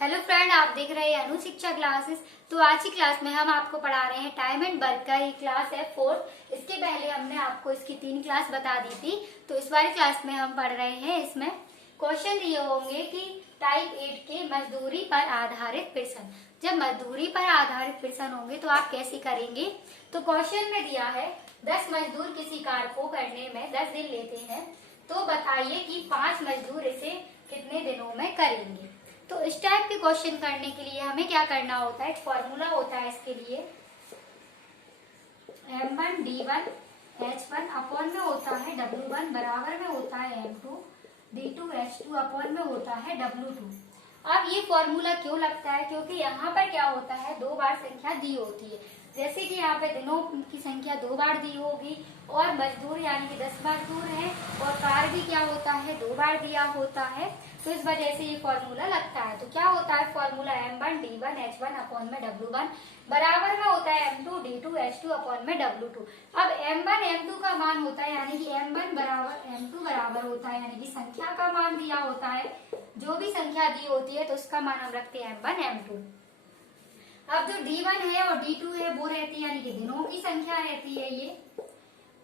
Hello friend, आप देख रहे हैं अनु शिक्षा क्लासेस। तो आज की क्लास में हम आपको पढ़ा रहे हैं टाइम एंड वर्क का। ये क्लास है फोर्थ। इसके पहले हमने आपको इसकी 3 क्लास बता दी थी। तो इस वाली क्लास में हम पढ़ रहे हैं, इसमें क्वेश्चन दिए होंगे कि टाइप 8 के मजदूरी पर आधारित प्रश्न। जब मजदूरी पर आधारित प्रश्न होंगे तो आप कैसे करेंगे। तो क्वेश्चन में दिया है 10 मजदूर किसी कार्य को करने में 10 दिन लेते हैं, तो बताइए कि 5 मजदूर इसे कितने दिनों में करेंगे। तो इस टाइप के क्वेश्चन करने के लिए हमें क्या करना होता है, एक फॉर्मूला होता है इसके लिए। M1 D1 H1 अपॉन में होता है W1 बराबर में होता है M2 D2 H2 अपॉन में होता है W2। अब ये फॉर्मूला क्यों लगता है, क्योंकि यहाँ पर क्या होता है, 2 बार संख्या दी होती है। जैसे कि यहाँ पे दिनों की संख्या 2 बार दी होगी और मजदूर यानी कि 10 मजदूर हैं और कार्य भी क्या होता है, 2 बार दिया होता है। तो इस वजह से ये फॉर्मूला लगता है। तो क्या होता है formula, M1 D1 H1 upon में W1 बराबर में होता है M2 D2 H2 अपॉन में W2। अब M1 M2 का मान होता है, यानी कि M1 बराबर M2 बराबर होता है, यानी कि संख्या का मान दिया होता है। जो भी संख्या दी होती है तो उसका मान हम रखते हैं M1 M2। अब जो D1 है और D2 है वो रहती है, यानी कि दिनों की संख्या रहती है ये,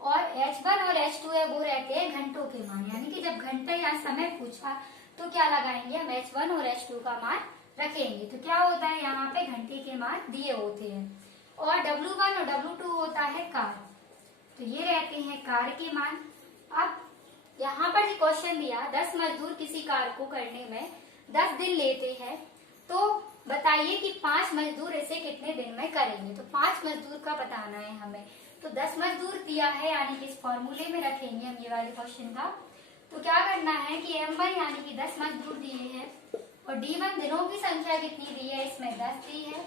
और H1 और H2 है वो रहते हैं घंटों के मान। यानी कि जब घंटे या समय पूछा तो क्या लगाएंगे, हम H1 और H2 का मान रखेंगे। तो क्या होता है, यहाँ पे घंटे के मान दिए होते हैं और W1 और W2 होता है कार्य, तो ये रहते हैं कार्य के मान। अब यहाँ पर जो क्वेश्चन दिया 10 मजदूर किसी कार्य को करने में 10 दिन लेते हैं, तो बताइए कि 5 मजदूर इसे कितने दिन में करेंगे। तो 5 मजदूर का बताना है हमें। तो 10 मजदूर दिया है, यानी कि इस फॉर्मूले में रखेंगे हम ये वाले क्वेश्चन का। तो क्या करना है कि M1 यानी कि 10 मजदूर दिए हैं और D1 दिनों की संख्या कितनी दी है, इसमें 10 दी है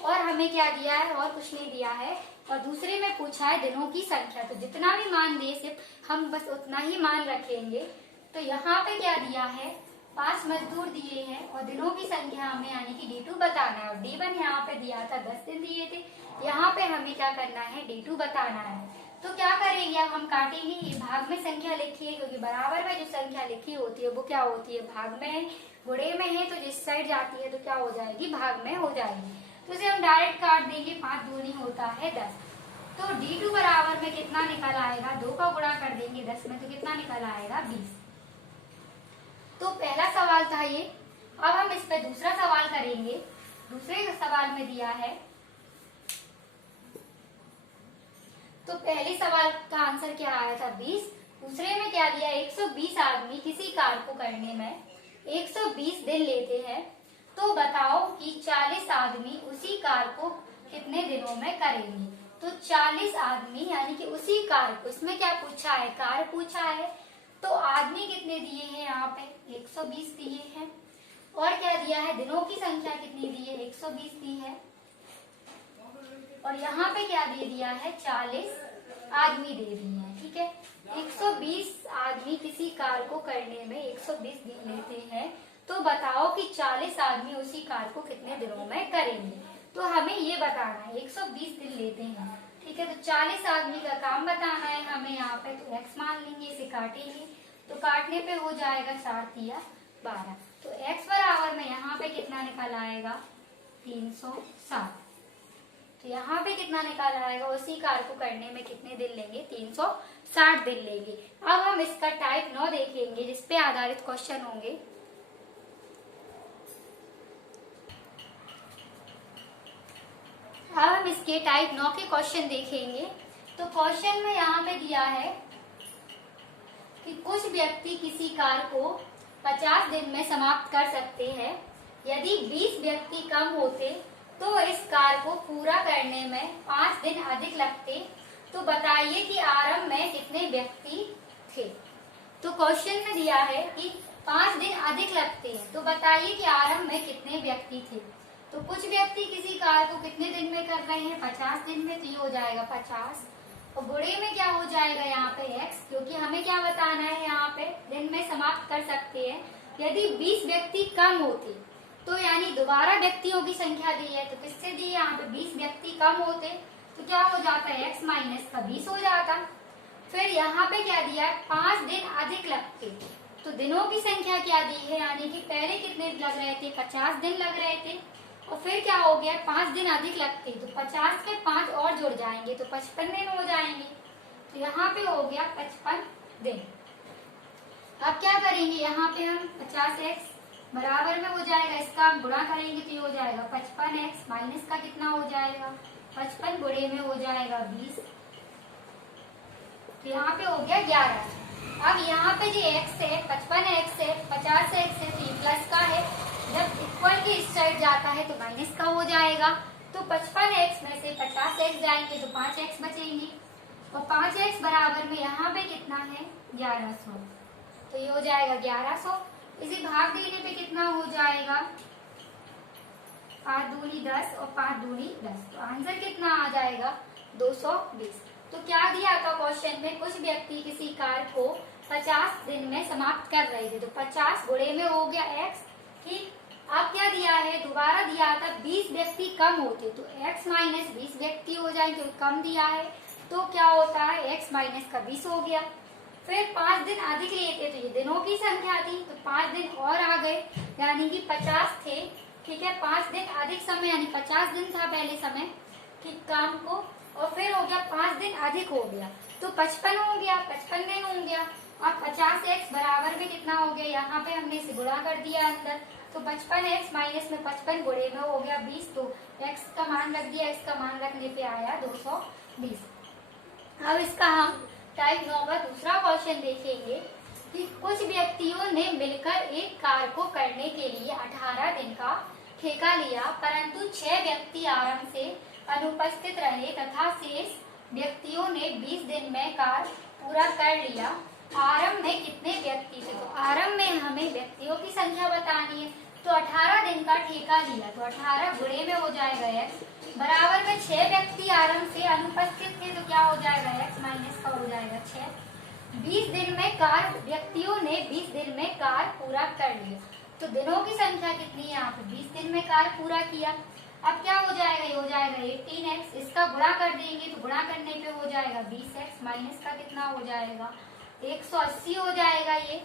और हमें क्या दिया है, और कुछ नहीं दिया है। और दूसरे में पूछा है दिनों की संख्या, तो जितना भी मान दिए सिर्फ हम बस उतना ही मान रखेंगे। तो यहाँ पे क्या दिया है, 5 मजदूर दिए हैं और दिनों की संख्या हमें यानी कि D2 बताना है। और D1 यहाँ पे दिया था 10 दिन दिए थे, यहाँ पे हमें क्या करना है, D2 बताना है। तो क्या करेंगे, अब हम काटेंगे। ये भाग में संख्या लिखी है, क्योंकि बराबर में जो संख्या लिखी होती है वो क्या होती है, भाग में है। गुणे में है तो जिस साइड जाती है तो क्या हो जाएगी, भाग में हो जाएगी। तो इसे हम डायरेक्ट काट देंगे, 5 दूनी होता है 10। तो D2 बराबर में कितना निकल आएगा, 2 का गुणा कर देंगे 10 में तो कितना निकल आएगा, 20। तो पहला सवाल था ये। अब हम इस पे दूसरा सवाल करेंगे। दूसरे सवाल में दिया है, तो पहले सवाल का आंसर क्या आया था, 20। दूसरे में क्या दिया, 120 आदमी किसी कार्य को करने में 120 दिन लेते हैं, तो बताओ कि 40 आदमी उसी कार्य को कितने दिनों में करेंगे। तो 40 आदमी यानी कि उसी कार्य को, इसमें क्या पूछा है, कार्य पूछा है, तो आदमी कितने दिए हैं, यहाँ पे 120 दिए हैं। और क्या दिया है, दिनों की संख्या कितनी दी है, 120 दी है। और यहाँ पे क्या दे दिया है, 40 आदमी दे दिए हैं। ठीक है, 120 आदमी किसी कार्य को करने में 120 दिन लेते हैं, तो बताओ कि 40 आदमी उसी कार्य को कितने दिनों में करेंगे। तो हमें ये बताना है, 120 दिन लेते हैं। ठीक है, तो 40 आदमी का काम बताना है हमें यहाँ पे। तो x मान लेंगे, इसे काटेंगे तो काटने पे हो जाएगा 4 तिया 12। तो x बराबर में यहाँ पे कितना निकल आएगा, 360। तो यहाँ पे कितना निकाल आएगा, उसी कार्य को करने में कितने दिन लेंगे, 360 दिन लेंगे। अब हम इसका टाइप 9 देखेंगे, जिसपे आधारित क्वेश्चन होंगे। अब हम इसके टाइप 9 के क्वेश्चन देखेंगे। तो क्वेश्चन में यहाँ पे दिया है कि कुछ व्यक्ति किसी कार्य को 50 दिन में समाप्त कर सकते हैं। यदि 20 व्यक्ति कम होते तो इस कार्य को पूरा करने में 5 दिन अधिक लगते, तो बताइए कि आरंभ में कितने व्यक्ति थे। तो क्वेश्चन में दिया है कि 5 दिन अधिक लगते हैं, तो बताइए कि आरंभ में कितने व्यक्ति थे। तो कुछ व्यक्ति किसी कार्य को कितने दिन में कर रहे हैं, 50 दिन में, तो ये हो जाएगा 50। और गुणे में क्या हो जाएगा यहाँ पे x, क्योंकि हमें क्या बताना है, यहाँ पे दिन में समाप्त कर सकते हैं। यदि 20 व्यक्ति कम होते, तो यानी दोबारा व्यक्तियों की संख्या दी है, तो किससे दी है, यहाँ पे 20 व्यक्ति कम होते तो क्या हो जाता है, x माइनस का 20 हो जाता। फिर यहाँ पे क्या दिया है, 5 दिन अधिक लगते, तो दिनों की संख्या क्या दी है, यानी कि पहले कितने लग रहे थे, 50 दिन लग रहे थे, और फिर क्या हो गया 5 दिन अधिक लगते, तो 50 के 5 और जुड़ जाएंगे तो 55 दिन हो जाएंगे। तो यहाँ पे हो गया 55 दिन। अब क्या करेंगे, यहाँ पे हम 50x बराबर में हो जाएगा, इसका हम गुणा करेंगे तो ये हो जाएगा 55x माइनस का कितना हो जाएगा 55 गुणे में हो जाएगा 20, तो यहाँ पे हो गया 11। अब यहाँ पे जो x है 55x है 50x है तो ये प्लस का है, जब इक्वल के इस साइड जाता है तो माइनस का हो जाएगा। तो 55x में से 50x जाएंगे तो 5x बचेंगे, और 5x बराबर में यहाँ पे कितना है 1100, तो ये हो जाएगा 1100। इसे भाग देने पे कितना हो जाएगा 5 दूनी 10 और 5 दूनी 10, तो आंसर कितना आ जाएगा 220। तो क्या दिया था क्वेश्चन में, कुछ व्यक्ति किसी कार्य को 50 दिन में समाप्त कर रहे थे, तो 50 गुणे में हो गया x, ठीक। अब क्या दिया है, दोबारा दिया था 20 व्यक्ति कम होते, तो x माइनस 20 व्यक्ति हो जाएंगे, क्योंकि कम दिया है तो क्या होता है x माइनस का 20 हो गया। फिर 5 दिन अधिक लेते, तो ये दिनों की संख्या थी, तो 5 दिन और आ गए, यानी कि 50 थे, ठीक है। 5 दिन अधिक समय यानी 50 दिन था पहले समय, ठीक, काम को, और फिर हो गया 5 दिन अधिक हो गया तो 55 हो गया, 55 दिन हो गया। अब 50x बराबर में कितना हो गया, यहाँ पे हमने इसे गुणा कर दिया अंदर, तो 55x माइनस में 55 गुणे में हो गया 20, तो x का मान रख दिया, x का मान रखने पे आया 220। अब इसका हम टाइप 9 का दूसरा क्वेश्चन देखेंगे कि कुछ व्यक्तियों ने मिलकर एक कार्य को करने के लिए 18 दिन का ठेका लिया, परंतु 6 व्यक्ति आरंभ से अनुपस्थित रहे तथा शेष व्यक्तियों ने 20 दिन में कार्य पूरा कर लिया। आरंभ में कितने व्यक्ति थे, तो आरंभ में हमें व्यक्तियों की संख्या बतानी है, तो 18 दिन का ठेका लिया, तो 18 गुणे में हो जाएगा x बराबर में 6 व्यक्ति आरंभ से अनुपस्थित थे, तो क्या हो जाएगा x माइनस का हो जाएगा 6। 20 दिन में कार्य, व्यक्तियों ने 20 दिन में कार्य पूरा कर लिया, तो दिनों की संख्या कितनी है, यहाँ पे 20 दिन में कार्य पूरा किया। अब क्या हो जाएगा, ये हो जाएगा 18x, इसका गुणा कर देंगे तो गुणा करने पे हो जाएगा 20x माइनस का कितना हो जाएगा 180 हो जाएगा ये,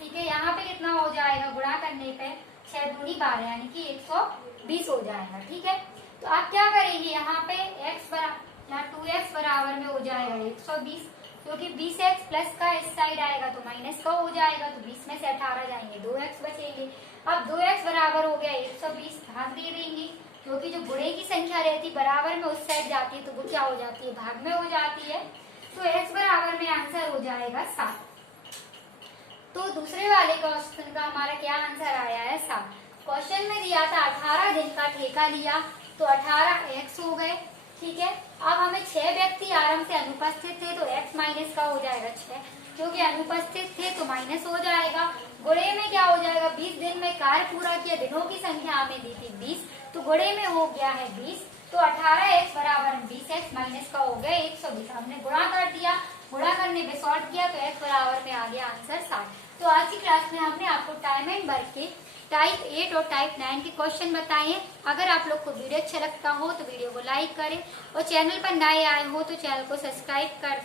ठीक है। यहाँ पे कितना हो जाएगा, गुणा करने पे 6 दूनी 12 यानी कि 120 हो जाएगा, ठीक है। तो आप क्या करेंगे, यहाँ पे x बराबर, यहाँ 2x बराबर में हो जाएगा 120, क्योंकि 20x प्लस का इस साइड आएगा तो माइनस का हो जाएगा, तो 20 में से 18 जाएंगे 2x बचेंगे। अब 2x बराबर हो गया 120, भाग दे देंगे, क्योंकि जो गुणे की संख्या रहती बराबर में उस साइड जाती है तो वो क्या हो जाती है, भाग में हो जाती है, तो x बराबर में आंसर हो जाएगा 7। तो दूसरे वाले क्वेश्चन का हमारा क्या आंसर आया है 7। क्वेश्चन में दिया था 18 दिन का ठेका लिया, तो 18x हो गए, ठीक है। अब हमें 6 व्यक्ति आरंभ से अनुपस्थित थे, तो x माइनस का हो जाएगा 6, क्योंकि अनुपस्थित थे तो माइनस हो जाएगा। गुणे में क्या हो जाएगा, 20 दिन में कार्य पूरा किया, दिनों की संख्या हमें दी थी 20, तो गुणे में हो गया है 20, तो 18x बराबर 20x माइनस का हो गया 120। हमने गुणा कर दिया, गुणा करने पे सॉल्व किया तो x बराबर में आ गया आंसर 60। तो आज की क्लास में हमने आपको टाइम एंड वर्क के टाइप 8 और टाइप 9 के क्वेश्चन बताए हैं। अगर आप लोग को वीडियो अच्छा लगता हो तो वीडियो को लाइक करें, और चैनल पर नए आए हो तो चैनल को सब्सक्राइब कर